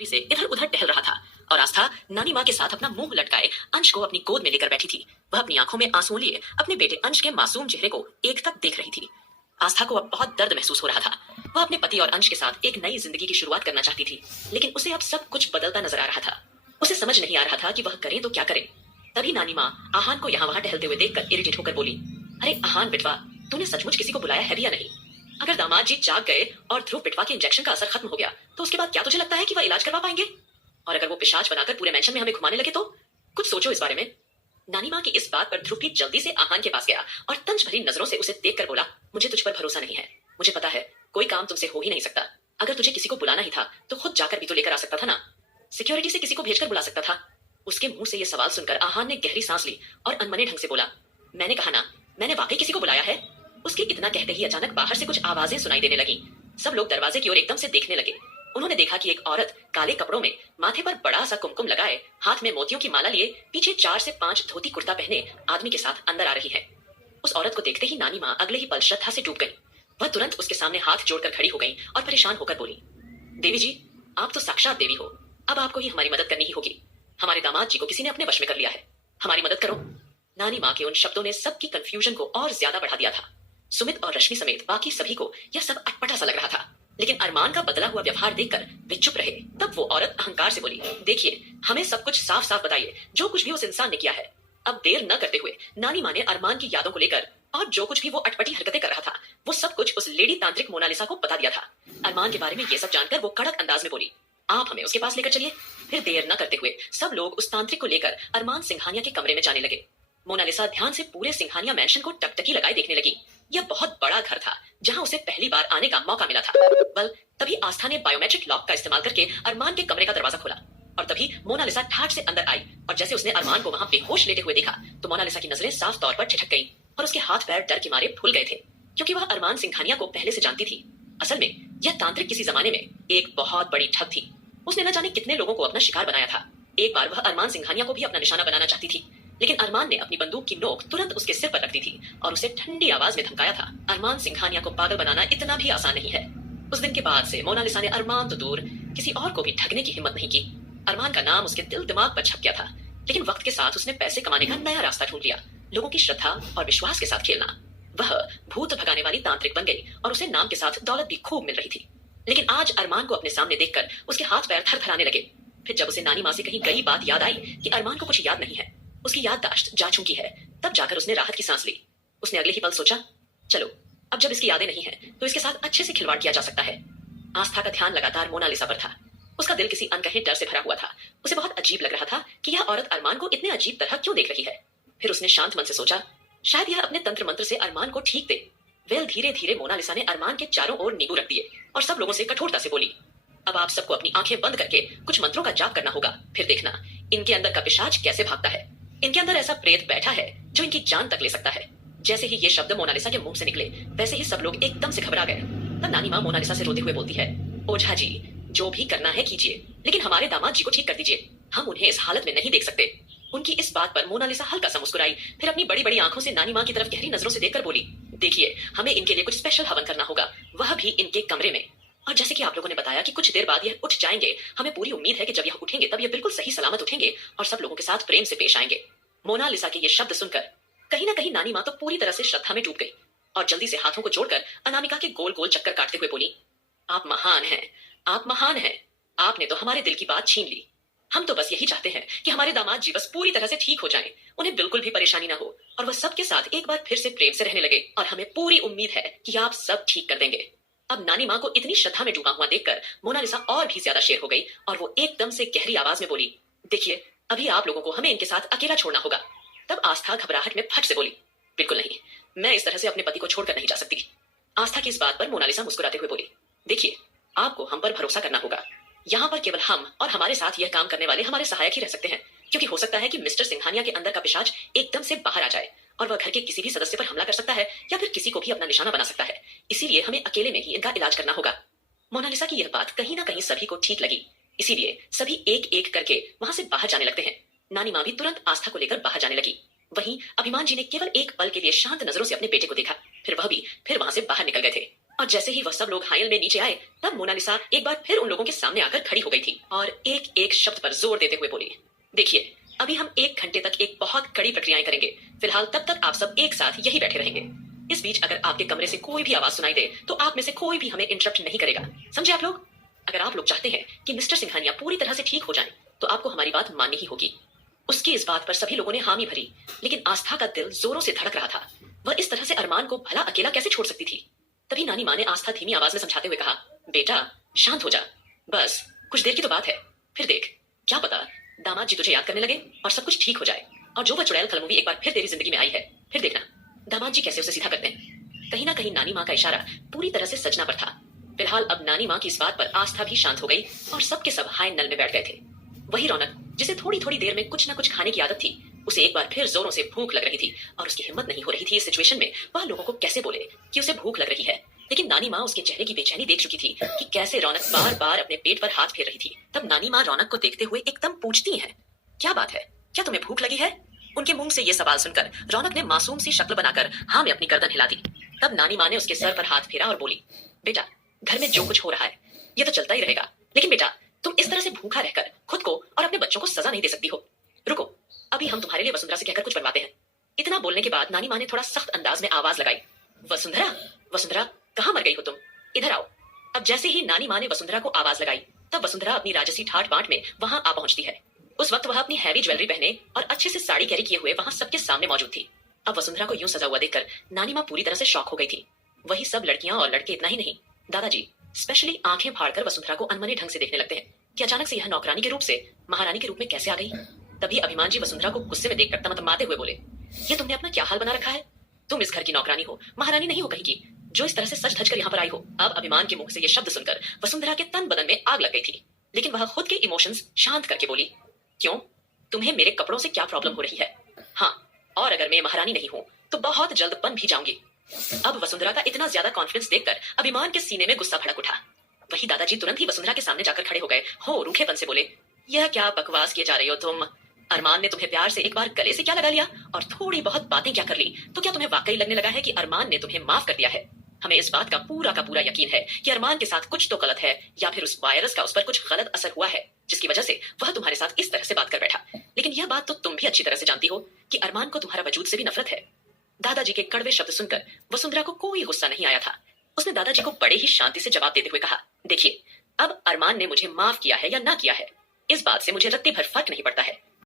से इधर उधर टहल रहा था और आस्था नानी माँ के साथ अपना मुंह लटकाए अंश को अपनी गोद में लेकर बैठी थी। वह अपनी आंखों में आंसू लिए अपने बेटे अंश के मासूम चेहरे को एकटक देख रही थी। आस्था को अब बहुत दर्द महसूस हो रहा था। वह अपने पति और अंश के साथ एक नई जिंदगी की शुरुआत करना चाहती थी, लेकिन उसे अब सब कुछ बदलता नजर आ रहा था। उसे समझ नहीं आ रहा था कि वह करे तो क्या करे। तभी नानी माँ आहान को यहाँ वहां टहलते हुए देखकर इरिटेट होकर बोली, अरे आहान बिटवा, तूने सचमुच किसी को बुलाया है भी या नहीं? अगर दामाद जी जाग गए और ध्रुव बिटवा के इंजेक्शन का असर खत्म हो गया तो उसके बाद क्या तुझे लगता है कि वह इलाज करवा पाएंगे? और अगर वो पिशाच बनाकर पूरे मेंशन में हमें घुमाने लगे तो? कुछ सोचो इस बारे में। नानी माँ की इस बात पर ध्रुव भी जल्दी से आहान के पास गया और तंज भरी नजरों से उसे देखकर बोला, मुझे तुझ पर भरोसा नहीं है। मुझे पता है कोई काम तुमसे हो ही नहीं सकता। अगर तुझे किसी को बुलाना ही था तो खुद जाकर भी तो लेकर आ सकता था ना। सिक्योरिटी से किसी को भेजकर बुला सकता था। उसके मुंह से यह सवाल सुनकर आहान ने गहरी सांस ली और अनमने ढंग से बोला, मैंने कहा ना, मैंने वाकई किसी को बुलाया है। उसके इतना कहते ही अचानक बाहर से कुछ आवाजें सुनाई देने लगी। सब लोग दरवाजे की ओर एकदम से देखने लगे। उन्होंने देखा कि एक औरत काले कपड़ों में, माथे पर बड़ा सा कुमकुम लगाए, हाथ में मोतियों की माला लिए, पीछे 4 से 5 धोती कुर्ता पहने आदमी के साथ अंदर आ रही है। उस औरत को देखते ही नानी माँ अगले ही पल श्रद्धा से डूब गई। वह तुरंत उसके सामने हाथ जोड़कर खड़ी हो गई और परेशान होकर बोली, देवी जी, आप तो साक्षात देवी हो। अब आपको ही हमारी मदद करनी ही होगी। हमारे दामाद जी को किसी ने अपने वश में कर लिया है। हमारी मदद करो। नानी माँ के उन शब्दों ने सबकी कंफ्यूजन को और ज्यादा बढ़ा दिया था। सुमित और रश्मि समेत बाकी सभी को यह सब अटपटा सा लग रहा था, लेकिन अरमान का बदला हुआ व्यवहार देखकर वे चुप रहे। तब वो औरत अहंकार से बोली, देखिए, हमें सब कुछ साफ साफ बताइए, जो कुछ भी उस इंसान ने किया है। अब देर न करते हुए नानी माँ ने अरमान की यादों को लेकर और जो कुछ भी वो अटपटी हरकतें कर रहा था, वो सब कुछ उस लेडी तांत्रिक मोनालिसा को बता दिया था। अरमान के बारे में ये सब जानकर वो कड़क अंदाज में बोली, आप हमें उसके पास लेकर चलिए। फिर देर न करते हुए सब लोग उस तांत्रिक को लेकर अरमान सिंघानिया के कमरे में जाने लगे। मोनालिसा ध्यान से पूरे सिंघानिया मैंशन को टकटकी लगाए देखने लगी। यह बहुत बड़ा घर था जहां उसे पहली बार आने का मौका मिला था। बल तभी आस्था ने बायोमेट्रिक लॉक का इस्तेमाल करके अरमान के कमरे का दरवाजा खोला और तभी मोनालिसा ठाठ से अंदर आई और जैसे उसने अरमान को वहां बेहोश लेटे हुए देखा तो मोनालिसा की नजरें साफ तौर पर ठिठक गईं और उसके हाथ पैर डर के मारे फूल गए थे, क्योंकि वह अरमान सिंघानिया को पहले से जानती थी। असल में यह तांत्रिक किसी जमाने में एक बहुत बड़ी ठग थी। उसने न जाने कितने लोगों को अपना शिकार बनाया था। एक बार वह अरमान सिंघानिया को भी अपना निशाना बनाना चाहती थी, लेकिन अरमान ने अपनी बंदूक की नोक तुरंत उसके सिर पर रख दी थी और उसे ठंडी आवाज में धमकाया था। अरमान सिंघानिया को पागल बनाना इतना भी आसान नहीं है। उस दिन के बाद से मोनालिसा ने अरमान तो दूर किसी और को भी ठगने की हिम्मत नहीं की। अरमान का नाम उसके दिल दिमाग पर छप गया था, लेकिन वक्त के साथ उसने पैसे कमाने का नया रास्ता ढूंढ लिया, लोगों की श्रद्धा और विश्वास के साथ खेलना। वह भूत भगाने वाली तांत्रिक बन गई और उसे नाम के साथ दौलत भी खूब मिल रही थी। लेकिन आज अरमान को अपने सामने देखकर उसके हाथ पैर थरथराने लगे। फिर जब उसे नानी माँ से कहीं गई बात याद आई कि अरमान को कुछ याद नहीं है, उसकी याददाश्त जा चुकी है, तब जाकर उसने राहत की सांस ली। उसने अगले ही पल सोचा, चलो, अब जब इसकी यादें नहीं है तो इसके साथ अच्छे से खिलवाड़ किया जा सकता है। आस्था का ध्यान लगातार मोनालिसा पर था। उसका दिल किसी अनकहे डर से भरा हुआ था। उसे बहुत अजीब लग रहा था कि यह औरत अरमान को इतने अजीब तरह क्यों देख रही है। फिर उसने शांत मन से सोचा, शायद यह अपने तंत्र मंत्र से अरमान को ठीक दे। वेल धीरे धीरे मोनालिसा ने अरमान के चारों ओर नींबू रख दिए और सब लोगों से कठोरता से बोली, अब आप सबको अपनी आंखें बंद करके कुछ मंत्रों का जाप करना होगा। फिर देखना इनके अंदर का पिशाच कैसे भागता है। इनके अंदर ऐसा प्रेत बैठा है जो इनकी जान तक ले सकता है। जैसे ही ये शब्द मोनालिसा के मुंह से निकले, वैसे ही सब लोग एकदम से घबरा गए। तब नानी माँ मोनालिसा से रोते हुए बोलती है, ओझा जी, जो भी करना है कीजिए, लेकिन हमारे दामाद जी को ठीक कर दीजिए। हम उन्हें इस हालत में नहीं देख सकते। उनकी इस बात पर मोनालिसा हल्का सा मुस्कुराई, फिर अपनी बड़ी बड़ी आंखों से नानी माँ की तरफ गहरी नजरों से देखकर बोली, देखिए, हमें इनके लिए कुछ स्पेशल हवन करना होगा, वह भी इनके कमरे में। और जैसे कि आप लोगों ने बताया कि कुछ देर बाद यह उठ जाएंगे, हमें पूरी उम्मीद है कि जब यह उठेंगे तब यह बिल्कुल सही सलामत उठेंगे और सब लोगों के साथ प्रेम से पेश आएंगे। मोनालिसा के ये शब्द सुनकर कहीं ना कहीं नानी माँ तो पूरी तरह से श्रद्धा में डूब गई और जल्दी से हाथों को जोड़कर अनामिका के गोल गोल चक्कर काटते हुए बोली, आप महान हैं, आप महान हैं। आपने तो हमारे दिल की बात छीन ली। हम तो बस यही चाहते हैं कि हमारे दामाद जी बस पूरी तरह से ठीक हो जाएं, उन्हें बिल्कुल भी परेशानी ना हो और वह सबके साथ एक बार फिर से प्रेम से रहने लगे। और हमें पूरी उम्मीद है कि आप सब ठीक कर देंगे। अब नानी माँ को इतनी श्रद्धा में डूबा हुआ देखकर मोनालिसा और भी ज्यादा शेर हो गई और वो एकदम से गहरी आवाज में बोली, देखिए, अभी आप लोगों को हमें इनके साथ अकेला छोड़ना होगा। तब आस्था घबराहट में फट से बोली, बिल्कुल नहीं, मैं इस तरह से अपने पति को छोड़कर नहीं जा सकती। आस्था की इस बात पर मोनालिसा मुस्कुराते हुए बोली, देखिए, आपको हम पर भरोसा करना होगा। यहाँ पर केवल हम और हमारे साथ यह काम करने वाले हमारे सहायक ही रह सकते हैं, क्योंकि हो सकता है कि मिस्टर सिंघानिया के अंदर का पिशाच एकदम से बाहर आ जाए और वह घर के किसी भी सदस्य पर हमला कर सकता है या फिर किसी को भी अपना निशाना बना सकता है। इसीलिए हमें अकेले में ही इनका इलाज करना होगा। मोनालिसा की यह बात कहीं ना कहीं सभी को ठीक लगी, इसीलिए सभी एक एक करके वहां से बाहर जाने लगते हैं। नानी माँ भी तुरंत आस्था को लेकर बाहर जाने लगी। वहीं अभिमान जी ने केवल एक पल के लिए शांत नजरों से अपने बेटे को देखा, फिर वहां से बाहर निकल गए थे। और जैसे ही वह सब लोग हायल में नीचे आए, तब मोनालिसा एक बार फिर उन लोगों के सामने आकर खड़ी हो गई थी और एक एक शब्द पर जोर देते हुए बोली, देखिए, अभी हम 1 घंटे तक एक बहुत कड़ी प्रक्रियाएं करेंगे। फिलहाल तब तक आप सब एक साथ यही बैठे रहेंगे। इस बीच अगर आपके कमरे से कोई भी आवाज सुनाई दे तो आप में से कोई भी हमें इंटरप्ट नहीं करेगा, समझे आप लोग? अगर आप लोग चाहते हैं कि मिस्टर सिंघानिया पूरी तरह से ठीक हो जाएं, तो आपको हमारी बात माननी ही होगी। उसकी इस बात पर सभी लोगों ने हामी भरी, लेकिन आस्था का दिल जोरों से धड़क रहा था। वह इस तरह से अरमान को भला अकेला कैसे छोड़ सकती थी? तभी नानी माँ ने आस्था धीमी आवाज में समझाते हुए कहा, बेटा शांत हो जा, बस कुछ देर की तो बात है। फिर देख, क्या पता दामाद जी तुझे याद करने लगे और सब कुछ ठीक हो जाए। और जो वह चुड़ैल खल मूवी एक बार फिर तेरी जिंदगी में आई है, फिर देखना दामाद जी कैसे उसे सीधा करते हैं। कहीं ना कहीं नानी माँ का इशारा पूरी तरह से सजना पर था। फिलहाल अब नानी माँ की इस बात पर आस्था भी शांत हो गई और सबके सब हाय नल में बैठ गए थे। वही रौनक, जिसे थोड़ी थोड़ी देर में कुछ ना कुछ खाने की आदत थी, उसे एक बार फिर जोरों से भूख लग रही थी और उसकी हिम्मत नहीं हो रही थी इस सिचुएशन में वह लोगों को कैसे बोले कि उसे भूख लग रही है। लेकिन नानी माँ उसके चेहरे की बेचैनी देख चुकी थी कि कैसे रौनक बार बार अपने पेट पर हाथ फेर रही थी। तब नानी माँ रौनक को देखते हुए एकदम पूछती हैं, क्या बात है, क्या तुम्हें भूख लगी है? उनके मुंह से ये सवाल सुनकर रौनक ने मासूम सी शक्ल बनाकर हाँ में अपनी गर्दन हिला दी। तब नानी माँ ने उसके सर पर हाथ फेरा और बोली, बेटा घर में जो कुछ हो रहा है ये तो चलता ही रहेगा, लेकिन बेटा तुम इस तरह से भूखा रहकर खुद को और अपने बच्चों को सजा नहीं दे सकती हो। रुको, अभी हम तुम्हारे लिए वसुंधरा से कहकर कुछ बनवाते हैं। इतना बोलने के बाद नानी माँ ने थोड़ा सख्त अंदाज में आवाज लगाई, वसुंधरा, वसुंधरा कहाँ मर गई हो तुम? इधर आओ। अब जैसे ही नानी माँ ने वसुंधरा को आवाज लगाई, तब वसुंधरा अपनी राजसी ठाट बाट में वहां आ पहुंचती है। उस वक्त वह अपनी हैवी ज्वेलरी पहने और अच्छे से साड़ी कैरी किए हुए वहां सबके सामने मौजूद थी। अब वसुंधरा को यूं सजा हुआ देखकर नानी माँ पूरी तरह से शॉक हो गई थी। वही सब लड़कियां और लड़के इतना ही नहीं, दादाजी स्पेशली आंखें फाड़कर वसुंधरा को अनमने ढंग से देखने लगते हैं कि अचानक से यह नौकरानी के रूप से महारानी के रूप में कैसे आ गई। तभी अभिमान जी वसुंधरा को गुस्से में देखकर तमतमाते हुए बोले, ये तुमने अपना क्या हाल बना रखा है? तुम इस घर की नौकरानी हो, महारानी नहीं हो कहीं की, जो इस तरह से सच धज कर यहाँ पर आई हो। अब अभिमान के मुख से ये शब्द सुनकर वसुंधरा के तन बदन में आग लग गई थी, लेकिन वह खुद के इमोशंस शांत करके बोली, क्यों, तुम्हें मेरे कपड़ों से क्या प्रॉब्लम हो रही है? हाँ, और अगर मैं महारानी नहीं हूं तो बहुत जल्द बन भी जाऊंगी। अब वसुंधरा का इतना ज्यादा कॉन्फिडेंस देखकर अभिमान के सीने में गुस्सा भड़क उठा। वही दादाजी तुरंत ही वसुंधरा के सामने जाकर खड़े हो गए, हो रूखेपन से बोले, यह क्या बकवास किए जा रही हो तुम? अरमान ने तुम्हें प्यार से एक बार गले से क्या लगा लिया और थोड़ी बहुत बातें क्या कर ली, तो क्या तुम्हें वाकई लगने लगा है कि अरमान ने तुम्हें माफ कर दिया है? हमें इस बात का पूरा यकीन है कि अरमान के साथ कुछ तो गलत है, या फिर उस वायरस का उस पर कुछ गलत असर हुआ है, जिसकी वजह से वह तुम्हारे साथ इस तरह से बात कर बैठा। लेकिन यह बात तो तुम भी अच्छी तरह से जानती हो कि अरमान को तुम्हारा वजूद से भी नफरत है। दादाजी के कड़वे शब्द सुनकर वसुंधरा को कोई गुस्सा नहीं आया था। उसने दादाजी को बड़े ही शांति से जवाब देते हुए कहा, देखिए, अब अरमान ने मुझे माफ किया है या ना किया है, इस बात से मुझे रत्ती भर फर्क नहीं पड़ता है।